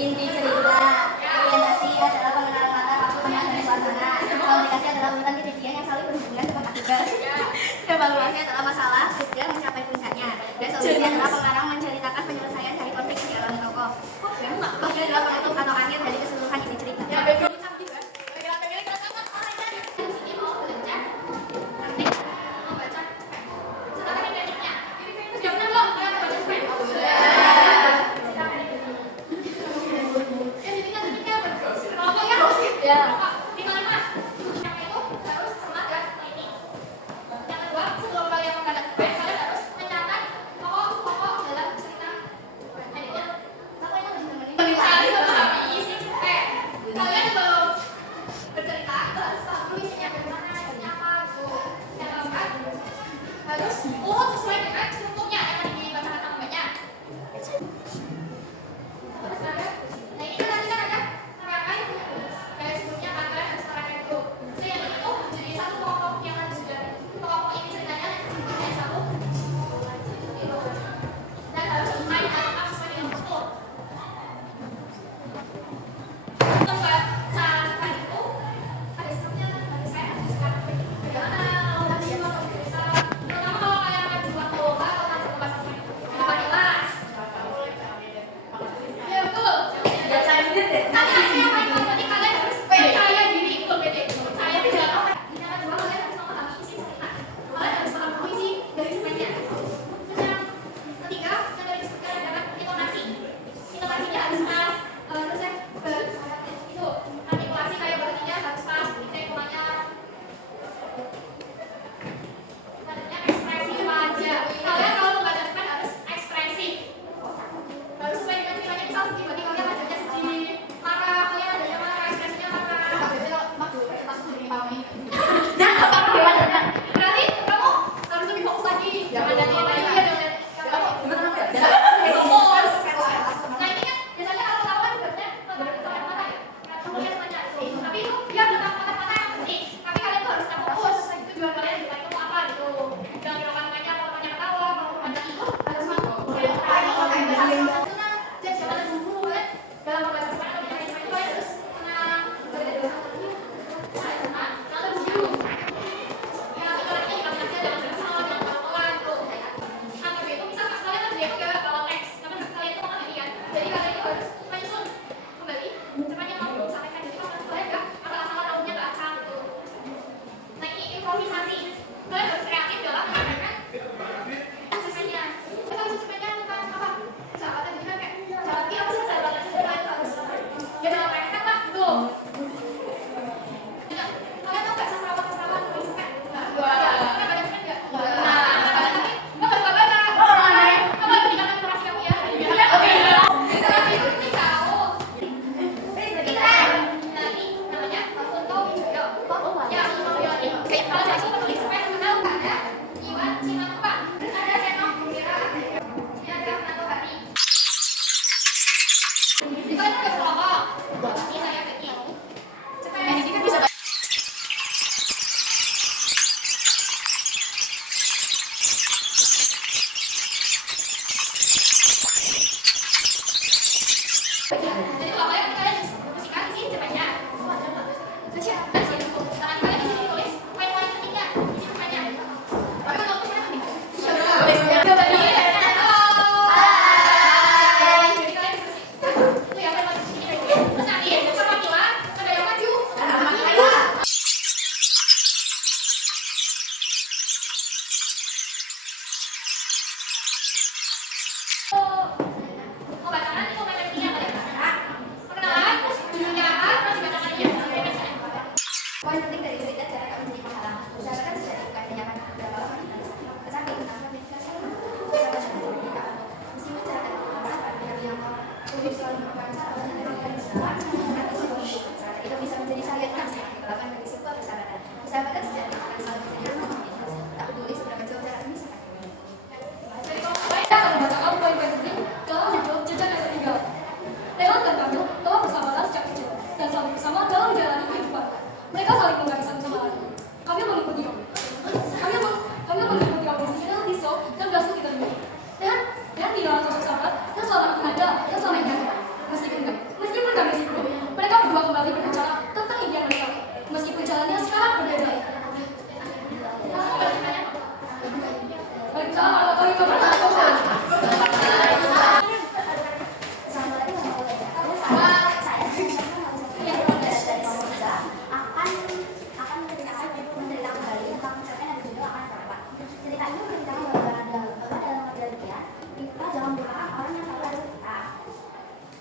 Inti cerita, orientasi adalah pengenalan mata, waktu, tempat, dan suasana. Komunikasi adalah urutan kejadian yang saling berhubungan ke kontak tugas. Evaluasi adalah masalah, tugas mencapai puncaknya. Dan solusi adalah pengarang menceritakan penyelesaian dari konflik yang dialami tokoh. Pokoknya adalah penutup atau akhir dari keseluruhan isi cerita.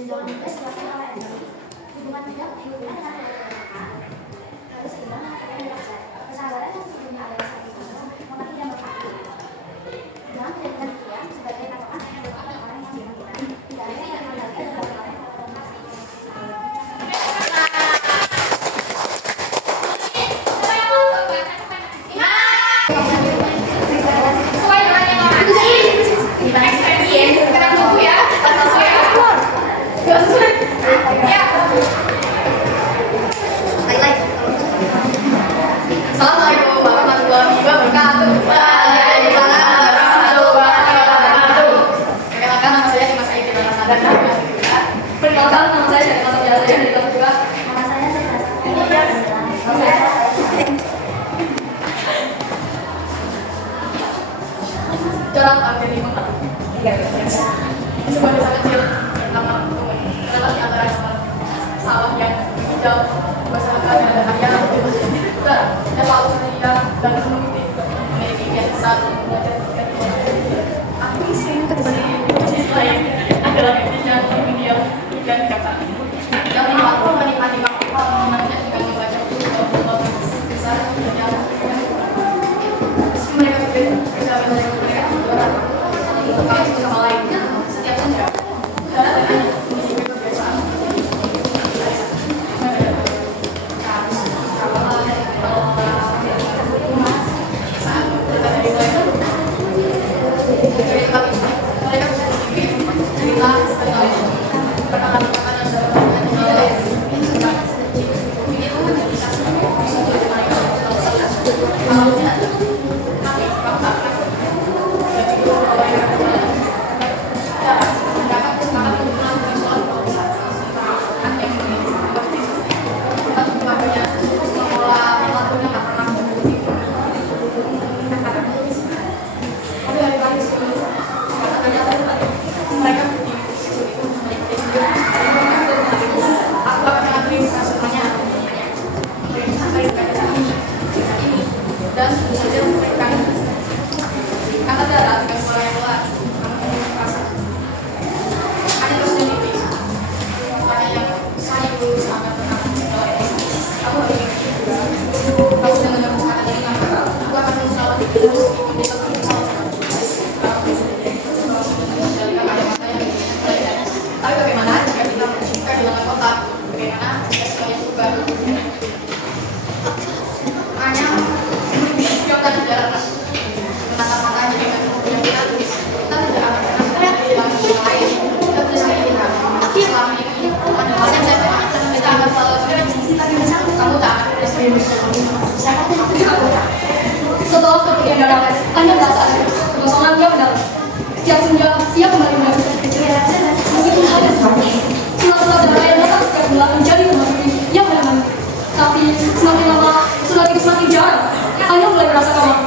dan jangan mudah silakan oleh energi hubungan tidak dihubungkan dengan keberpihakan harus seimbang dengan belajar kesabaran yang sebelumnya adalah saat itu maka tidak berarti jangan menjadikan dia sebagai patokan yang merupakan orang yang dirugikan tidak ada yang menghargai adalah orang yang melakukan Assalamualaikum warahmatullahi wabarakatuh. Waalaikumsalam warahmatullahi wabarakatuh. Perkenalkan, nama saya Dimas Ayu Tirta Ramadhan. Perkenalkan, nama saya Syarifah Safiatri dari kelas 2. nama saya Corak Arteni Mekah. Sebuah desa kecil bernama Tungun, terletak di antara sawah yang hijau, masyarakat yang ada ayam, dan laut ceria dan gunung memiliki biasa belajar aku sering terjadi lain adalah intinya media dan kata yang aku menikmati waktu menantinya dengan membaca buku besar dan yang mereka bisa mereka berdua untuk satu sama lain setiap senja dalam dengan menjadi kebiasaan. Dan saja mereka kata darat dengan suara yang kelas namun terasa ada terus sendiri karena yang saya dulu sangat tenang kamu ini kamu sudah menemukan kata ini maka aku akan selalu terus ikuti tapi bagaimana jika kita kehilangan kotak bagaimana jika semuanya berubah hanya dan jalan menatap matanya dengan kemudian kita tidak akan pernah kehilangan yang lain kita bisa lihat selama ini pandangannya dan kita akan selalu kamu tak setelah kepergian darat, hanya merasa kekosongan yang mendalam. Setiap senja, ia kembali menangis. Meskipun hanya sebentar, sela-sela darah yang datang setiap bulan menjadi memasuki yang menangis. Tapi semakin lama, surat itu semakin jarang. Hanya mulai merasa kamar.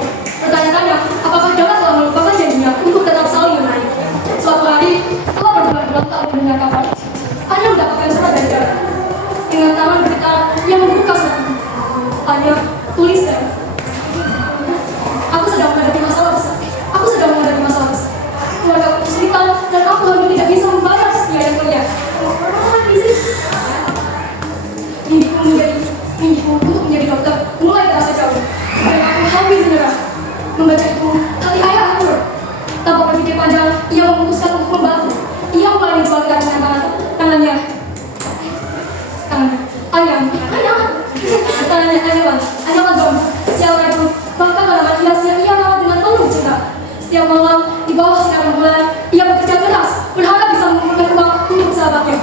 Pertanyaannya, apakah Dara telah melupakan janjinya untuk tetap saling menarik? Suatu hari, setelah berbulan-bulan tak mendengar kabar, hanya mendapatkan surat dari Dara. Dengan tangan bergetar, ia membuka surat itu. Hanya tuliskan. Aku sedang menghadapi masalah besar. Keluarga aku kesulitan dan aku hampir tidak bisa membayar biaya kuliah. Mimpiku untuk menjadi dokter mulai terasa jauh. Dan aku hampir menyerah. Membaca itu, hati ayah hancur. Tanpa berpikir panjang, ia memutuskan untuk membantu. Ia mulai menjual keracunan tangannya. Anyaman dong. Siapa itu? Bahkan tanaman hias yang ia rawat dengan penuh cinta. Setiap malam, di bawah sinar rembulan, ia bekerja keras, berharap bisa mengumpulkan uang untuk sahabatnya.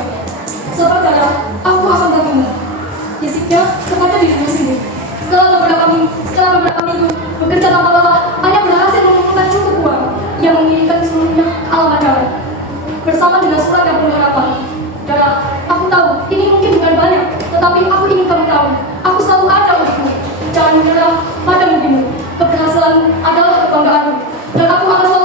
Sepertinya, aku akan bantumu. Bisiknya kepada dirinya sendiri. Setelah beberapa minggu bekerja tanpa lelah, hanya berhasil mengumpulkan cukup uang. Ia mengirimkan seluruhnya ke alamat Dara. Bersama dengan surat yang penuh harapan. Dara, aku tahu ini mungkin bukan banyak, tetapi aku ingin kamu tahu, aku selalu ada untukmu. Jangan menyerah pada mimpimu. Keberhasilan adalah kebanggaanmu, dan aku akan selalu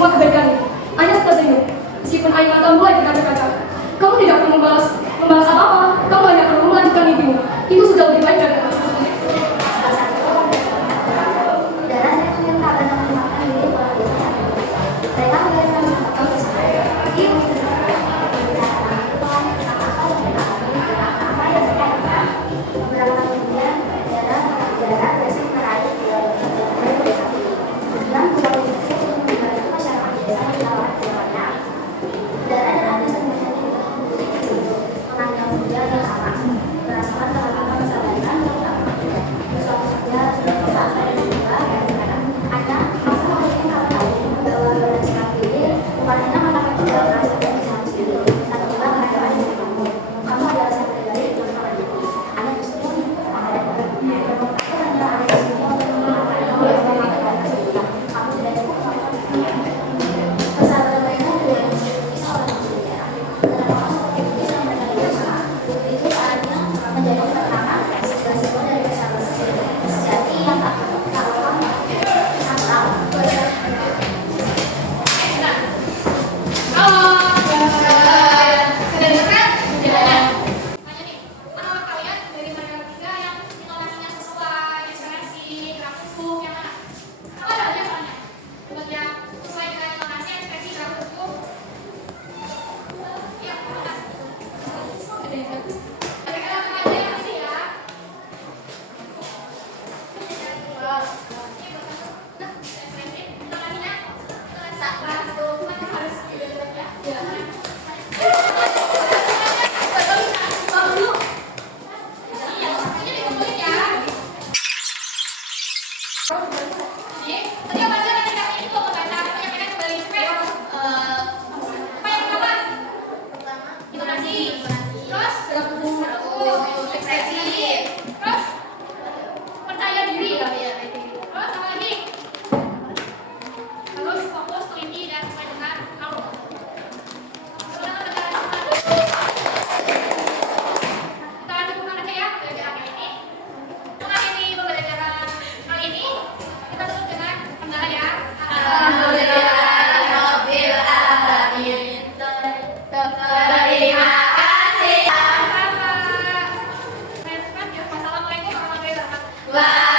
semua kebaikannya. Anya tersenyum. Meskipun air mata mulai berkaca-kaca. Kamu tidak perlu membalas apa-apa. Kamu hanya perlu melanjutkan mimpimu. Itu sudah lebih baik dari kata. Darah saya meminta dan menempatkan diri luar biasa sakit. Mereka mengirimkan menempatkan bersama. Pergi beberapa tahun kemudian, darah berhasil meraih dan keluarga kecil untuk membantu masyarakat desa yang dirawat di tempatnya. Darah dan Anda sebenarnya menganggap dia yang sama, merasakan kehangatan persahabatan yang utama. Suatu saja sudah bisa dan juga kadang-kadang Anda masa mungkin kalau tahu bahwa berdasarkan diri bukan hanya mengatakan juga merasa dan bisa sendiri, tapi juga keadaan yang kamu. Kamu adalah saya dari teman-teman ini. Anda meskipun ada berkontrak hanya ada di sini untuk mengenalkan kamu sudah cukup melakukan persahabatan lainnya juga yang bisa orang berbicara. Dalam orang seperti itu yang mereka biasa, itu saatnya menjadi keterangan segala sesuatu dari persahabatan sejati yang tak kalah atau Halo, sudah dengar ceritanya? Tanya nih, mana kalian dari mereka bertiga yang intonasinya sesuai, ekspresi, gerak tubuh, yang mana? Apa ada aja soalnya? Buat yang sesuai dengan intonasi, ekspresi, gerak tubuh. Iya, mana? Mereka aja yang kasih ya. Ekspresi, intonasinya, satu, harus ya. Terus fokus, teliti, dan sesuai dengan alur. Kita cukupkan aja ya pembelajaran kali ini. Mengakhiri pembelajaran kali ini, kita tutup dengan hamdalah ya. Alhamdulillahirabbil alamin. Terima kasih. Sama-sama. Assalamualaikum warahmatullahi wabarakatuh.